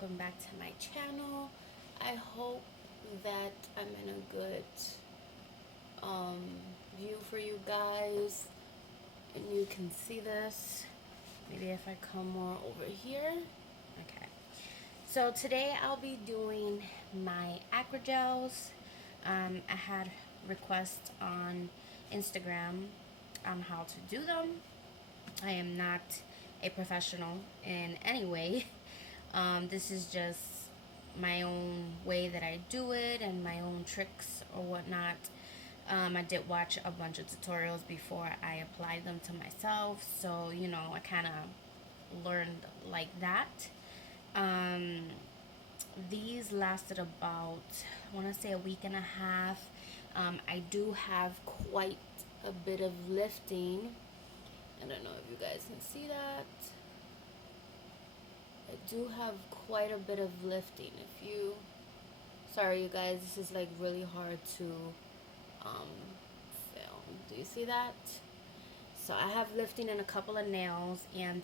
welcome back to my channel. I hope that I'm in a good view for you guys and you can see this. Maybe if I come more over here. Okay, so today I'll be doing my AcryGels. I had requests on Instagram on how to do them. I am not a professional in any way. This is just my own way that I do it and my own tricks or whatnot. I did watch a bunch of tutorials before I applied them to myself, so you know, I kind of learned like that. These lasted about, I want to say, a week and a half. I do have quite a bit of lifting. I don't know if you guys can see that. I do have quite a bit of lifting. If you, sorry you guys, this is like really hard to film. Do you see that? So I have lifting in a couple of nails, and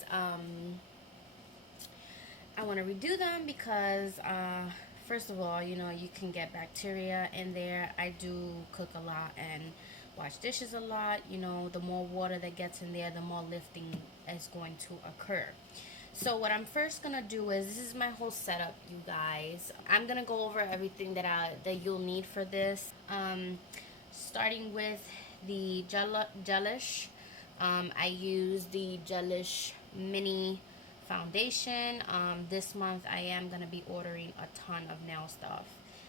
I want to redo them because first of all, you know, you can get bacteria in there. I do cook a lot and wash dishes a lot. You know, the more water that gets in there, the more lifting is going to occur. So what I'm first gonna do is, this is my whole setup, you guys. I'm gonna go over everything that you'll need for this. Starting with the Gelish. I use the Gelish Mini Foundation. This month I am gonna be ordering a ton of nail stuff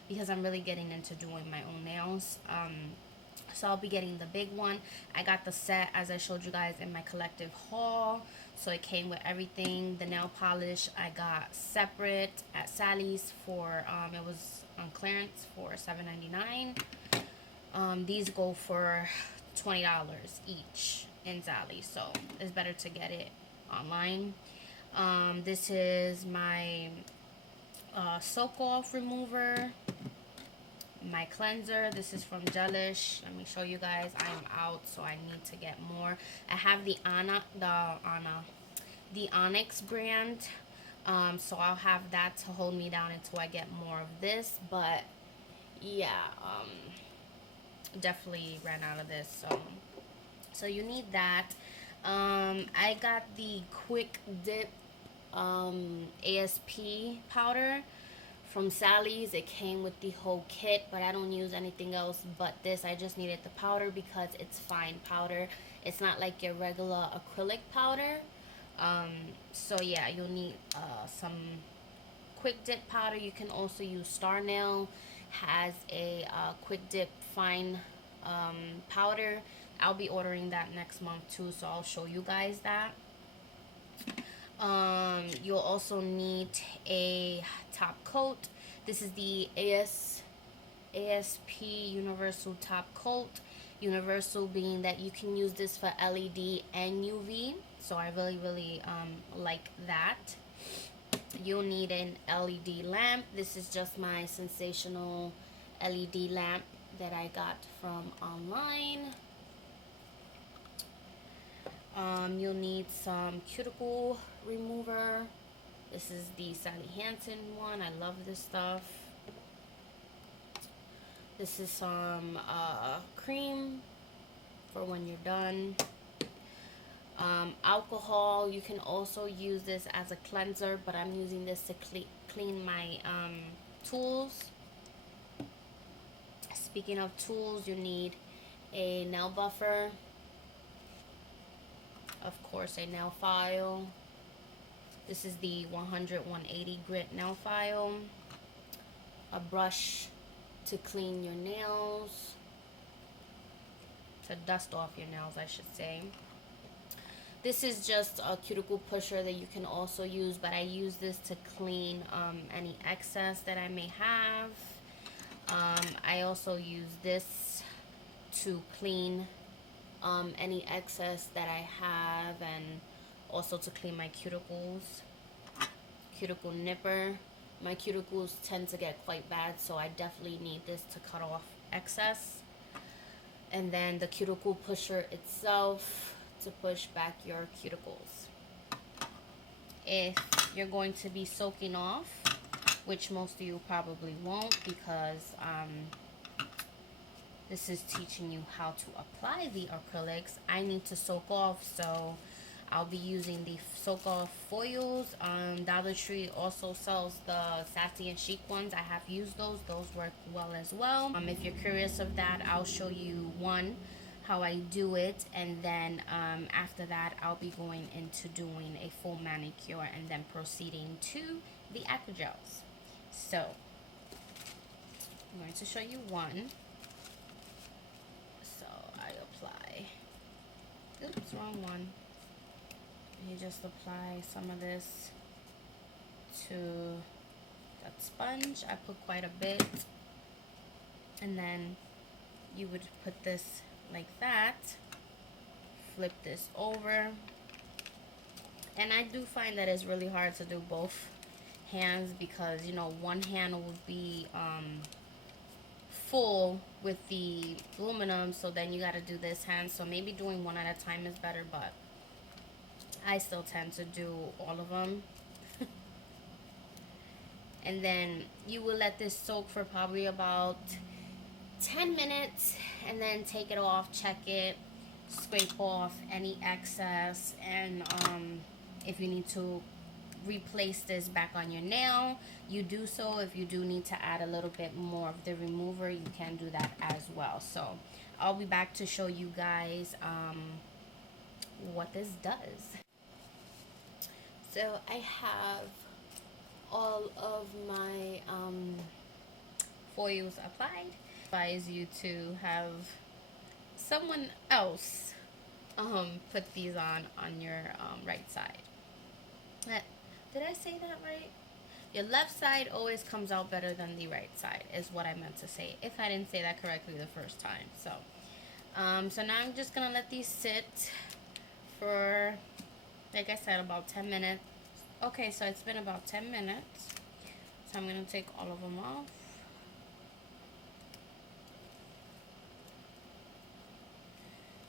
because I'm really getting into doing my own nails. So I'll be getting the big one. I got the set as I showed you guys in my collective haul. So it came with everything. The nail polish I got separate at Sally's for, it was on clearance for $7.99. These go for $20 each in Sally's. So it's better to get it online. This is my soak off remover. My cleanser, this is from Gelish. Let me show you guys. I am out, so I need to get more. I have the Onyx brand, so I'll have that to hold me down until I get more of this. But yeah, definitely ran out of this, so you need that. I got the Quick Dip ASP powder from Sally's. It came with the whole kit, but I don't use anything else but this. I just needed the powder because it's fine powder. It's not like your regular acrylic powder. So yeah, you'll need some Quick Dip powder. You can also use Star Nail, has a Quick Dip fine powder. I'll be ordering that next month too, so I'll show you guys that. You'll also need a top coat. This is the ASP Universal Top Coat. Universal being that you can use this for LED and UV. So I really like that. You'll need an LED lamp. This is just my sensational LED lamp that I got from online. You'll need some cuticle remover. This is the Sally Hansen one. I love this stuff. This is some cream for when you're done. Alcohol. You can also use this as a cleanser, but I'm using this to clean my tools. Speaking of tools, you need a nail buffer. Of course, a nail file. This is the 100-180 grit nail file. A brush to clean your nails, to dust off your nails, I should say. This is just a cuticle pusher that you can also use, but I use this to clean any excess that I may have. I also use this to clean any excess that I have, and also to clean my cuticles. Cuticle nipper. My cuticles tend to get quite bad, so I definitely need this to cut off excess. And then the cuticle pusher itself to push back your cuticles. If you're going to be soaking off, which most of you probably won't, because this is teaching you how to apply the acrylics. I need to soak off, so I'll be using the soak off foils. Dollar Tree also sells the sassy and chic ones. I have used those. Those work well as well. If you're curious of that, I'll show you one, how I do it, and then after that I'll be going into doing a full manicure and then proceeding to the AcryGels. So I'm going to show you one. So I apply, oops, wrong one. You just apply some of this to that sponge. I put quite a bit, and then you would put this like that, flip this over, and I do find that it's really hard to do both hands, because you know one hand would be full with the aluminum, so then you got to do this hand. So maybe doing one at a time is better, but I still tend to do all of them. And then you will let this soak for probably about 10 minutes, and then take it off, check it, scrape off any excess, and if you need to replace this back on your nail, you do so. If you do need to add a little bit more of the remover, you can do that as well. So I'll be back to show you guys what this does. So I have all of my foils applied. I advise you to have someone else put these on your right side. Did I say that right? Your left side always comes out better than the right side, is what I meant to say, if I didn't say that correctly the first time. So so now I'm just gonna let these sit for, like I said, about 10 minutes. Okay, so it's been about 10 minutes. So I'm gonna take all of them off.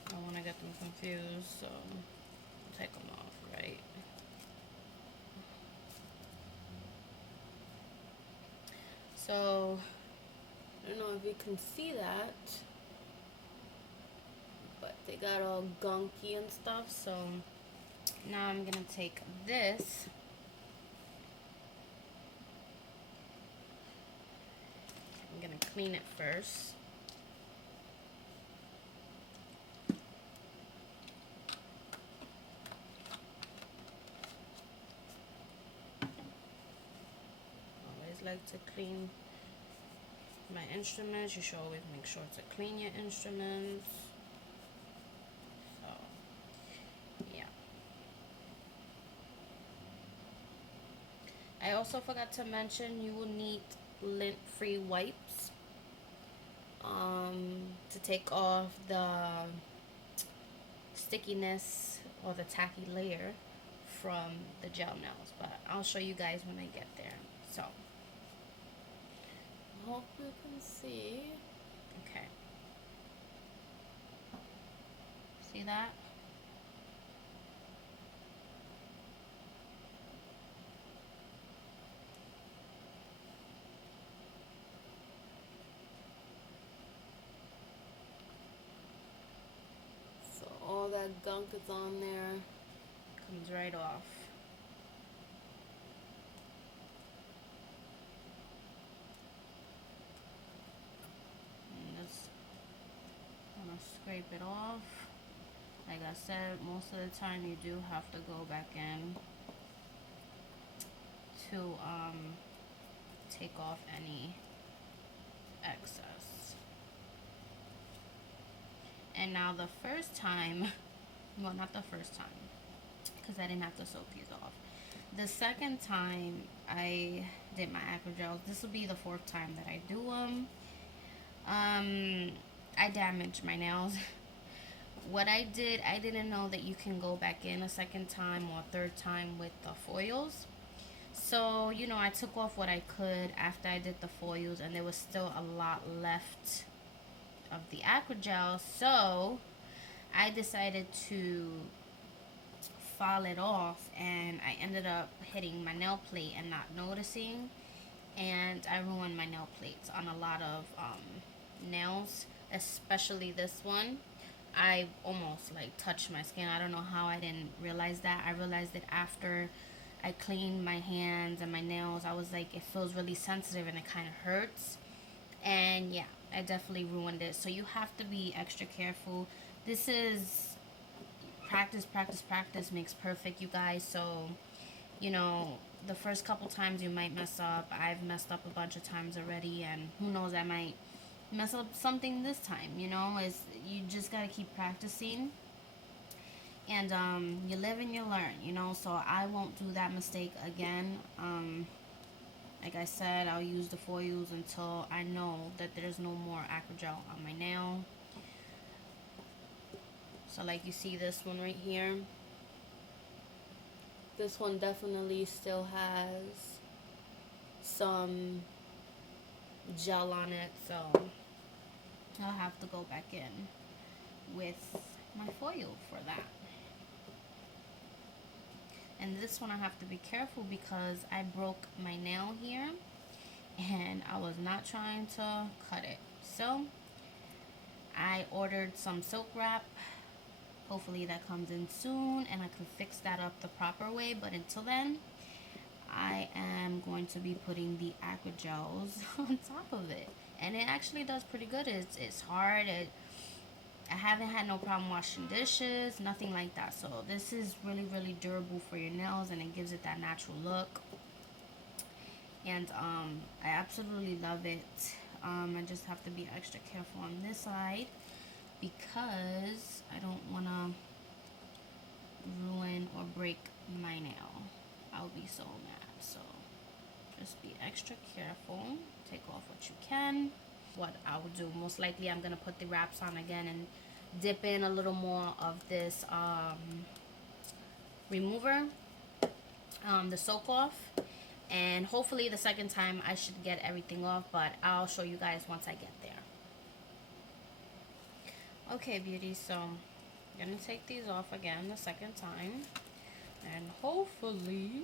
I don't want to get them confused, so take them off, right? So I don't know if you can see that, but they got all gunky and stuff. So now I'm gonna take this, I'm gonna clean it first. Always like to clean my instruments. You should always make sure to clean your instruments. So yeah. I also forgot to mention, you will need lint-free wipes to take off the stickiness or the tacky layer from the gel nails, but I'll show you guys when I get there. So I hope you can see. Okay, see that? All that gunk is on there, comes right off. And just want to scrape it off. Like I said, most of the time you do have to go back in to take off any excess. And now the first time, well, not the first time, because I didn't have to soak these off. The second time I did my AcryGels, this will be the fourth time that I do them. I damaged my nails. What I did, I didn't know that you can go back in a second time or third time with the foils. So, you know, I took off what I could after I did the foils, and there was still a lot left of the AcryGel, so I decided to file it off, and I ended up hitting my nail plate and not noticing, and I ruined my nail plates on a lot of nails, especially this one. I almost like touched my skin. I don't know how I didn't realize that. I realized it after I cleaned my hands and my nails. I was like, it feels really sensitive and it kind of hurts. And yeah, I definitely ruined it. So you have to be extra careful. This is practice, practice, practice makes perfect, you guys. So, you know, the first couple times you might mess up. I've messed up a bunch of times already, and who knows, I might mess up something this time. You know, is you just gotta keep practicing, and you live and you learn. You know, so I won't do that mistake again. Like I said, I'll use the foils until I know that there's no more AcryGel on my nail. So like you see this one right here. This one definitely still has some gel on it, so I'll have to go back in with my foil for that. And this one I have to be careful because I broke my nail here and I was not trying to cut it. So I ordered some silk wrap. Hopefully that comes in soon and I can fix that up the proper way. But until then, I am going to be putting the AcryGels on top of it. And it actually does pretty good. It's hard. I haven't had no problem washing dishes, nothing like that. So this is really, really durable for your nails and it gives it that natural look. And I absolutely love it. I just have to be extra careful on this side because I don't want to ruin or break my nail. I'll be so mad. So just be extra careful. Take off what you can. What I will do, most likely I'm going to put the wraps on again and dip in a little more of this remover, the soak off, and hopefully the second time I should get everything off, but I'll show you guys once I get there. Okay, beauties, so I'm gonna take these off again the second time, and hopefully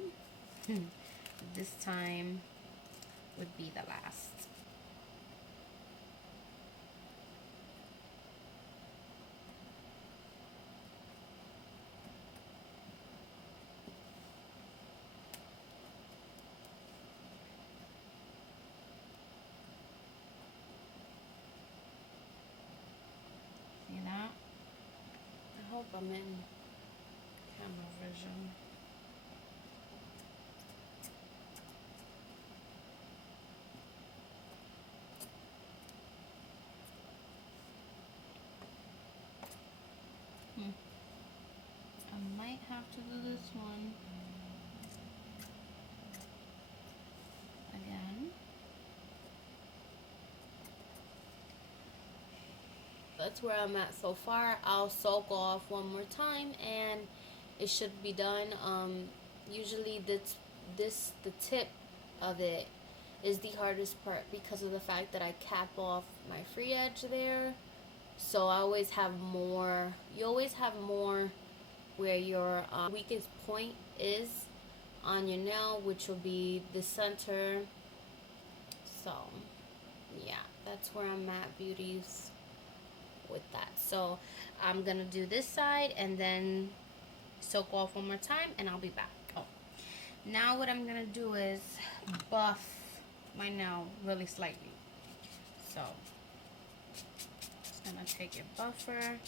this time would be the last. See that? I hope I'm in camera vision. I might have to do this one again. That's where I'm at so far. I'll soak off one more time and it should be done. Usually the tip of it is the hardest part because of the fact that I cap off my free edge there. So I always have more. You always have more where your weakest point is on your nail, which will be the center. So yeah, that's where I'm at, beauties, with that. So I'm gonna do this side and then soak off one more time and I'll be back. Oh, now what I'm gonna do is buff my nail really slightly. So just gonna take your buffer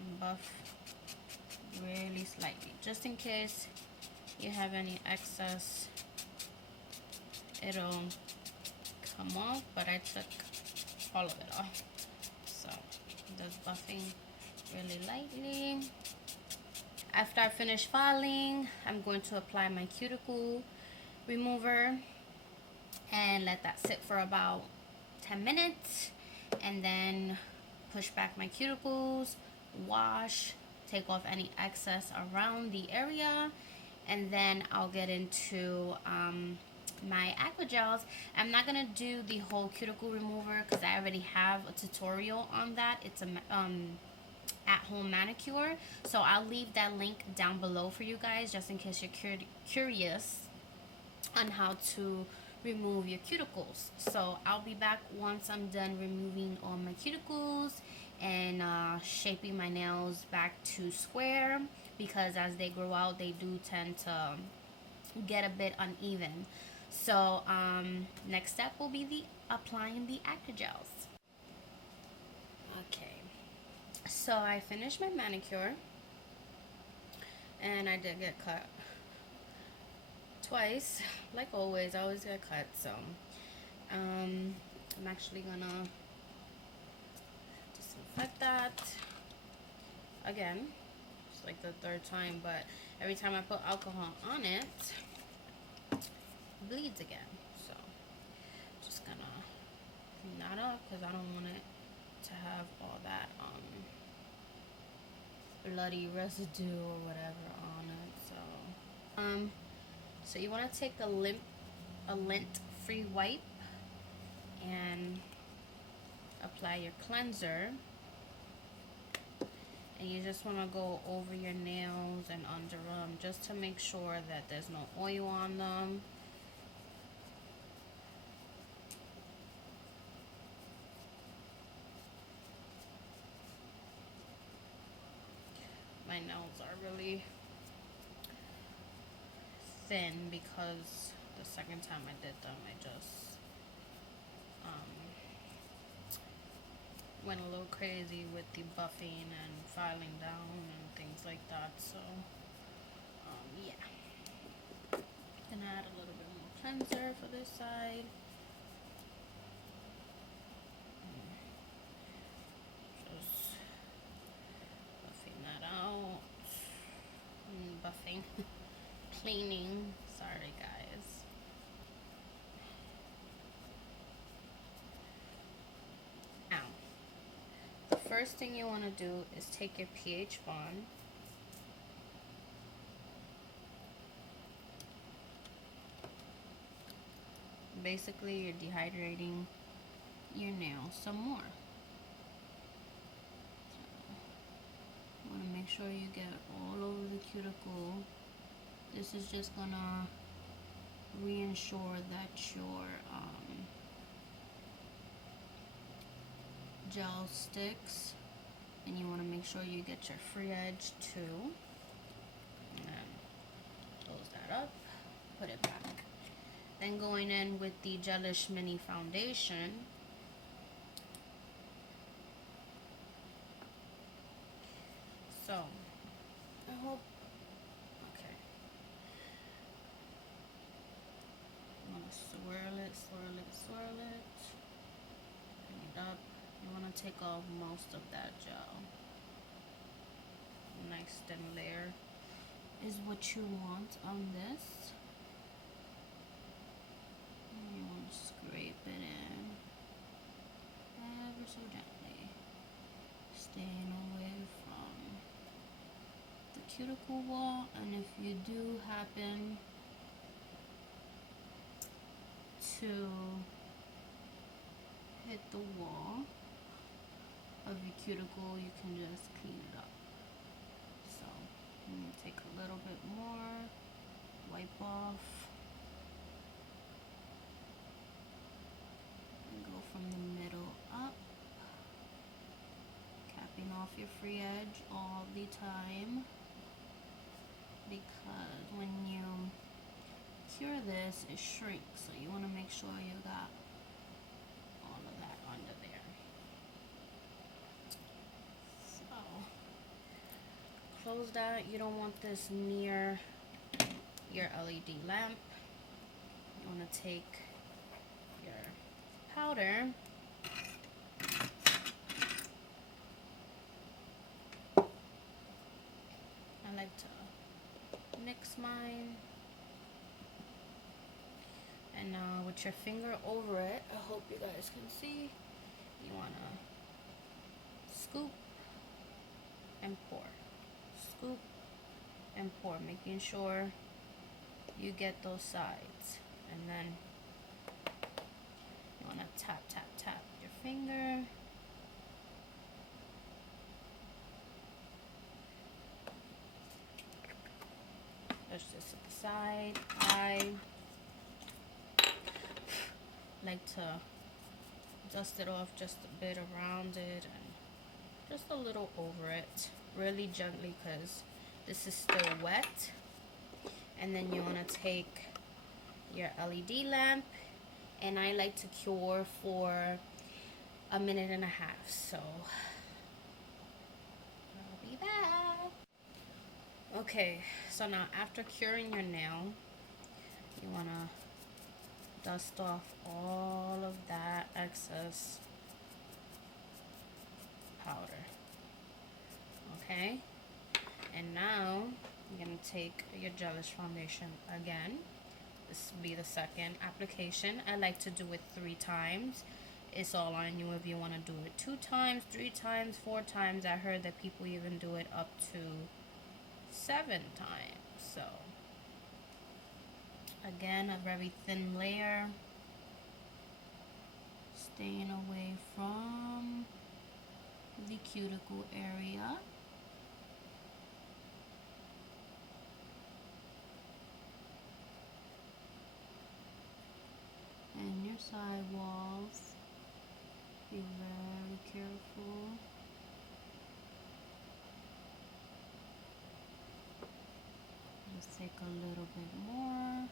and buff really slightly, just in case you have any excess, it'll come off, but I took all of it off. So just buffing really lightly. After I finish filing, I'm going to apply my cuticle remover and let that sit for about 10 minutes and then push back my cuticles, wash, take off any excess around the area, and then I'll get into my AcryGels. I'm not gonna do the whole cuticle remover because I already have a tutorial on that. It's a at-home manicure. So I'll leave that link down below for you guys, just in case you're curious on how to remove your cuticles. So I'll be back once I'm done removing all my cuticles and shaping my nails back to square, because as they grow out they do tend to get a bit uneven. So next step will be the applying the AcryGels. Okay, so I finished my manicure and I did get cut twice. Like always, I always get cut. So I'm actually gonna disinfect that again. It's like the third time, but every time I put alcohol on it, it bleeds again. So just gonna clean that up because I don't want it to have all that bloody residue or whatever on it. So you want to take a lint-free wipe and apply your cleanser, and you just want to go over your nails and under them just to make sure that there's no oil on them. My nails are really thin because the second time I did them, I just went a little crazy with the buffing and filing down and things like that. So yeah, gonna add a little bit more cleanser for this side. Just buffing that out. Buffing. Cleaning. Sorry, guys. Now, the first thing you want to do is take your pH bond. Basically, you're dehydrating your nails some more. So, want to make sure you get all over the cuticle. This is just gonna reinsure that your gel sticks, and you want to make sure you get your free edge too. And then close that up, put it back. Then going in with the Gelish Mini Foundation. So I hope, okay. You want to swirl it, swirl it, swirl it. Bring it up. You want to take off most of that gel. A nice thin layer is what you want on this. And you want to scrape it in ever so gently, staying away from the cuticle wall. And if you do happen to hit the wall of your cuticle, you can just clean it up. So I'm going to take a little bit more, wipe off, and go from the middle up, capping off your free edge all the time, because when you cure this, it shrinks, so you want to make sure you got all of that under there. So close that. You don't want this near your LED lamp. You want to take your powder, I like to mix mine, and with your finger over it, I hope you guys can see, you want to scoop and pour, scoop and pour, making sure you get those sides. And then you want to tap, tap, tap your finger. push this to the side. I like to dust it off just a bit around it and just a little over it, really gently, because this is still wet. And then you want to take your LED lamp, and I like to cure for 1.5 minutes. So I'll be back. Okay, so now after curing your nail, you want to dust off all of that excess powder. Okay, and now you're going to take your gelish foundation again. This will be the second application. I like to do it 3 times. It's all on you if you want to do it 2 times, 3 times, 4 times. I heard that people even do it up to 7 times. So again, a very thin layer, staying away from the cuticle area. And your side walls, be very careful. Just take a little bit more,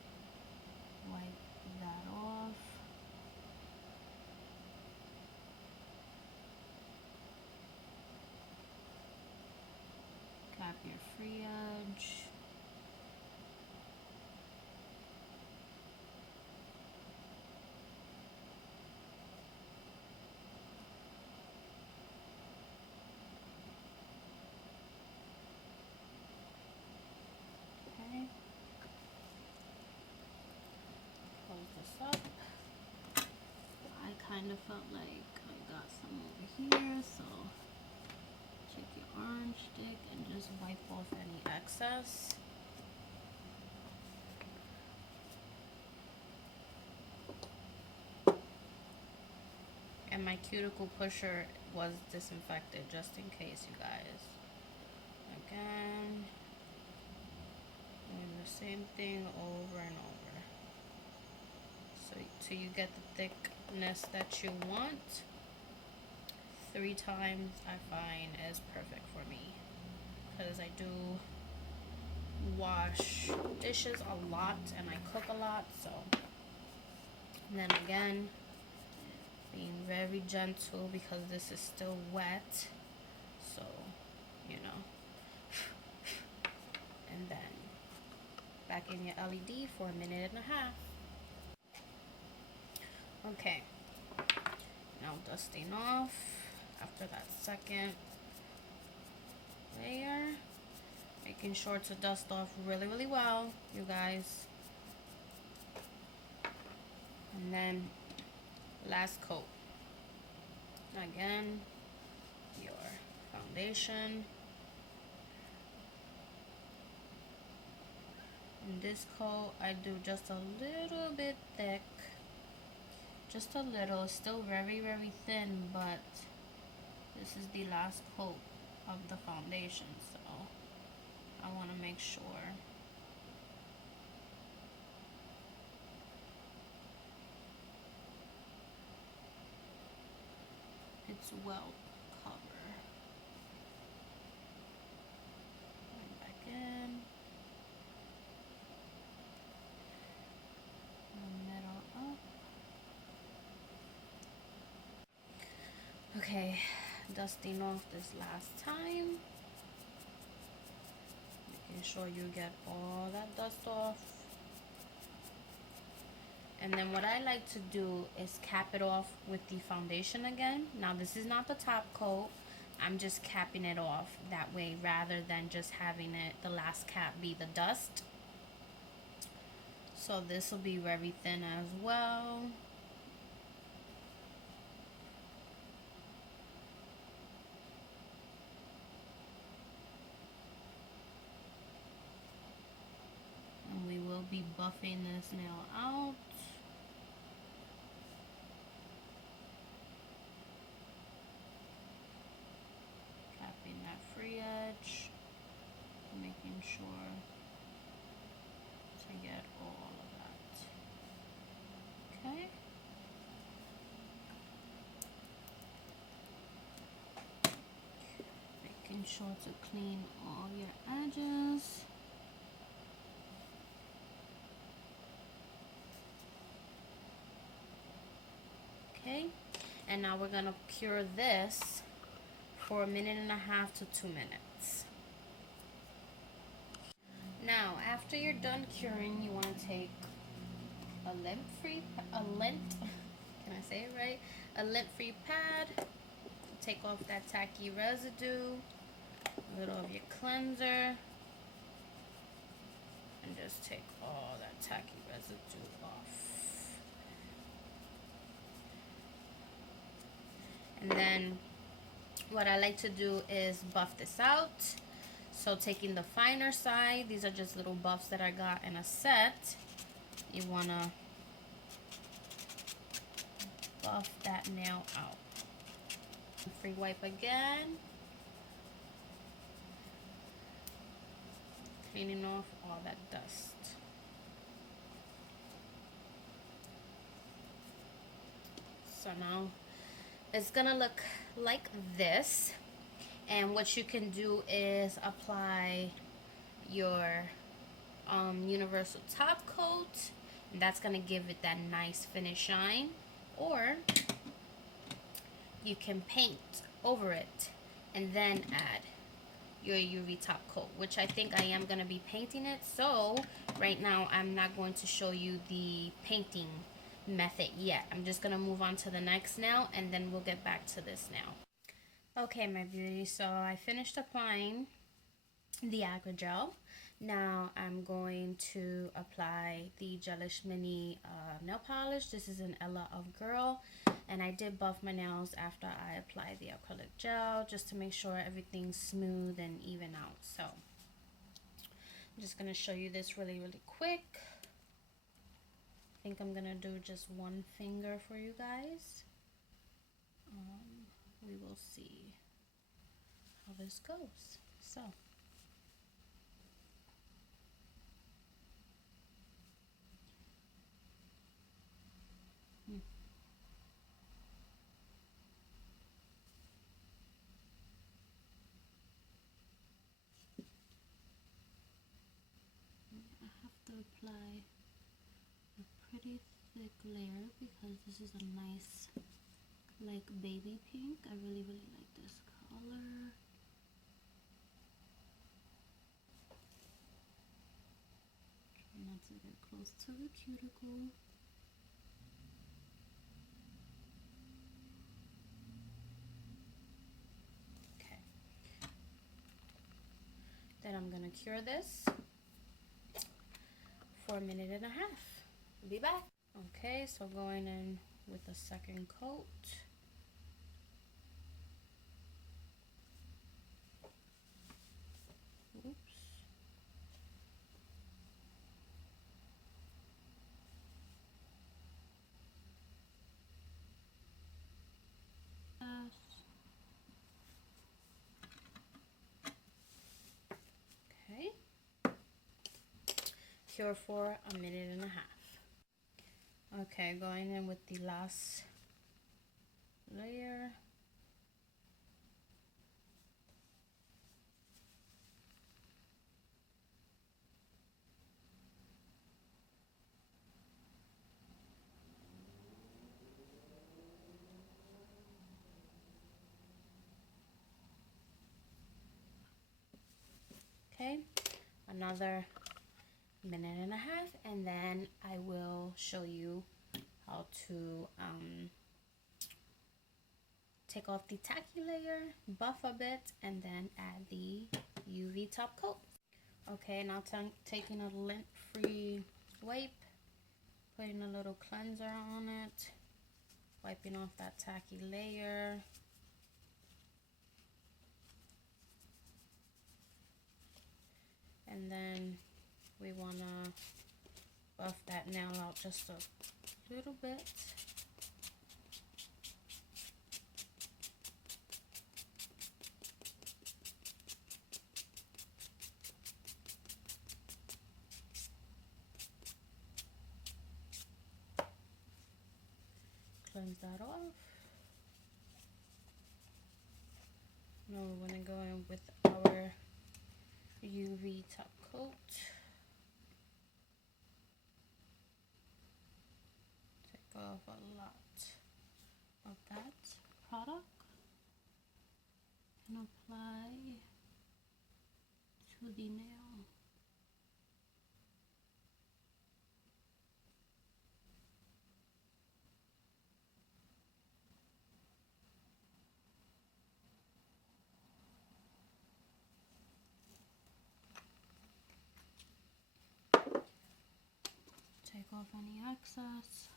wipe that off. Cap your free edge. Up. I kind of felt like I got some over here, so take your orange stick and just wipe off any excess. And my cuticle pusher was disinfected just in case, you guys. Again, doing the same thing over and over. So till you get the thickness that you want. 3 times I find is perfect for me, because I do wash dishes a lot and I cook a lot. So, and then again, being very gentle because this is still wet, so you know. And then back in your LED for 1.5 minutes. Okay, now dusting off after that second layer, making sure to dust off really well, you guys. And then last coat, again, your foundation. In this coat I do just a little bit thick, just a little, still very thin, but this is the last coat of the foundation, so I want to make sure it's well covered. Going back in, middle up. Okay, dusting off this last time, making sure you get all that dust off. And then what I like to do is cap it off with the foundation again. Now this is not the top coat, I'm just capping it off that way rather than just having it, the last cap, be the dust. So this will be very thin as well. And we will be buffing this nail out. Capping that free edge, making sure Making sure to clean all your edges. Okay, and now we're gonna cure this for 1.5 to 2 minutes. Now, after you're done curing, you want to take a lint-free can I say it right? A lint-free pad. Take off that tacky residue, a little of your cleanser, and just take all that tacky residue off. And then what I like to do is buff this out. So taking the finer side, these are just little buffs that I got in a set. You want to buff that nail out. Free wipe again. Cleaning off all that dust. So now it's gonna look like this. And what you can do is apply your universal top coat. And that's gonna give it that nice finish shine. Or you can paint over it and then add your UV top coat, which I think I am going to be painting it. So right now I'm not going to show you the painting method yet. I'm just going to move on to the next nail and then we'll get back to this nail. Okay, my beauty, so I finished applying the AcryGel. Now I'm going to apply the Gelish Mini nail polish. This is an Ella of Girl, and I did buff my nails after I applied the acrylic gel just to make sure everything's smooth and even out. So I'm just gonna show you this really quick. I think I'm gonna do just one finger for you guys. We will see how this goes. So I have to apply a pretty thick layer because this is a nice like baby pink. I really like this color. Try not to get close to the cuticle. Okay. Then I'm gonna cure this for 1.5 minutes. I'll be back. Okay, so going in with the second coat. Oops. Okay. Cure for 1.5 minutes. Okay, going in with the last layer. Okay, another 1.5 minutes, and then I will show you how to take off the tacky layer, buff a bit, and then add the UV top coat. Okay, now taking a lint-free wipe, putting a little cleanser on it, wiping off that tacky layer. And then we want to buff that nail out just a little bit. Cleanse that off. Now we're going to go in with our UV top coat. Take off a lot of that product and apply to the nail. Take off any excess.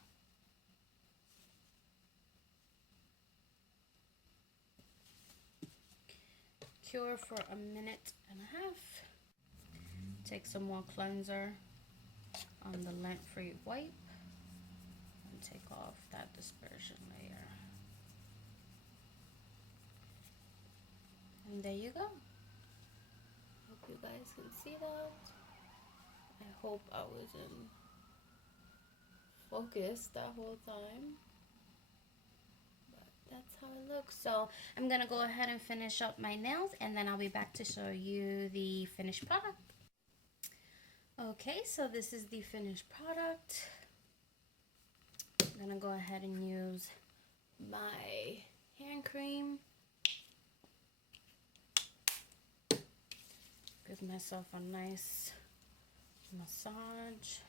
Cure for a minute and a half. Take some more cleanser on the lint-free wipe and take off that dispersion layer. And there you go. Hope you guys can see that. I hope I was in focus that whole time. But that's how it looks. So I'm gonna go ahead and finish up my nails and then I'll be back to show you the finished product. Okay, so this is the finished product. I'm gonna go ahead and use my hand cream. Give myself a nice massage.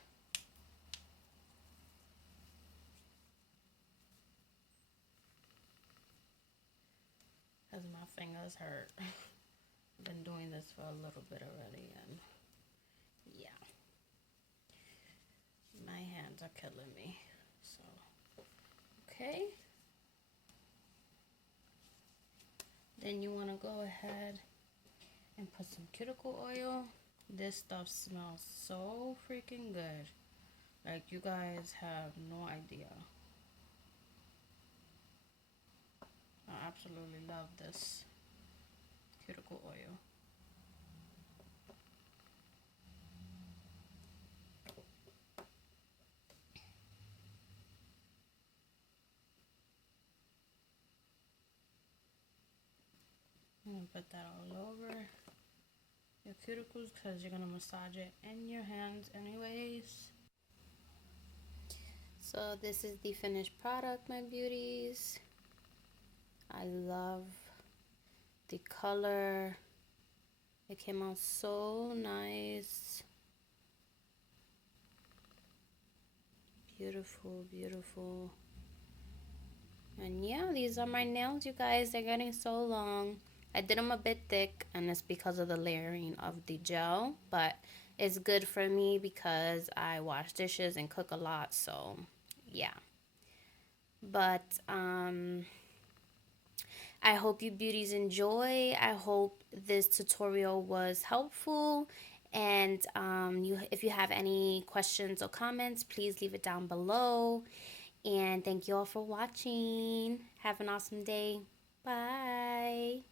Because my fingers hurt. I've been doing this for a little bit already and yeah. My hands are killing me. So, okay. Then you want to go ahead and put some cuticle oil. This stuff smells so freaking good. Like, you guys have no idea. I absolutely love this cuticle oil. I'm gonna put that all over your cuticles because you're gonna massage it in your hands anyways. So this is the finished product, my beauties. I love the color. It came out so nice. Beautiful, beautiful. And yeah, these are my nails, you guys. They're getting so long. I did them a bit thick, and it's because of the layering of the gel. But it's good for me because I wash dishes and cook a lot. So, yeah. But, I hope you beauties enjoy. I hope this tutorial was helpful. And if you have any questions or comments, please leave it down below. And thank you all for watching. Have an awesome day. Bye.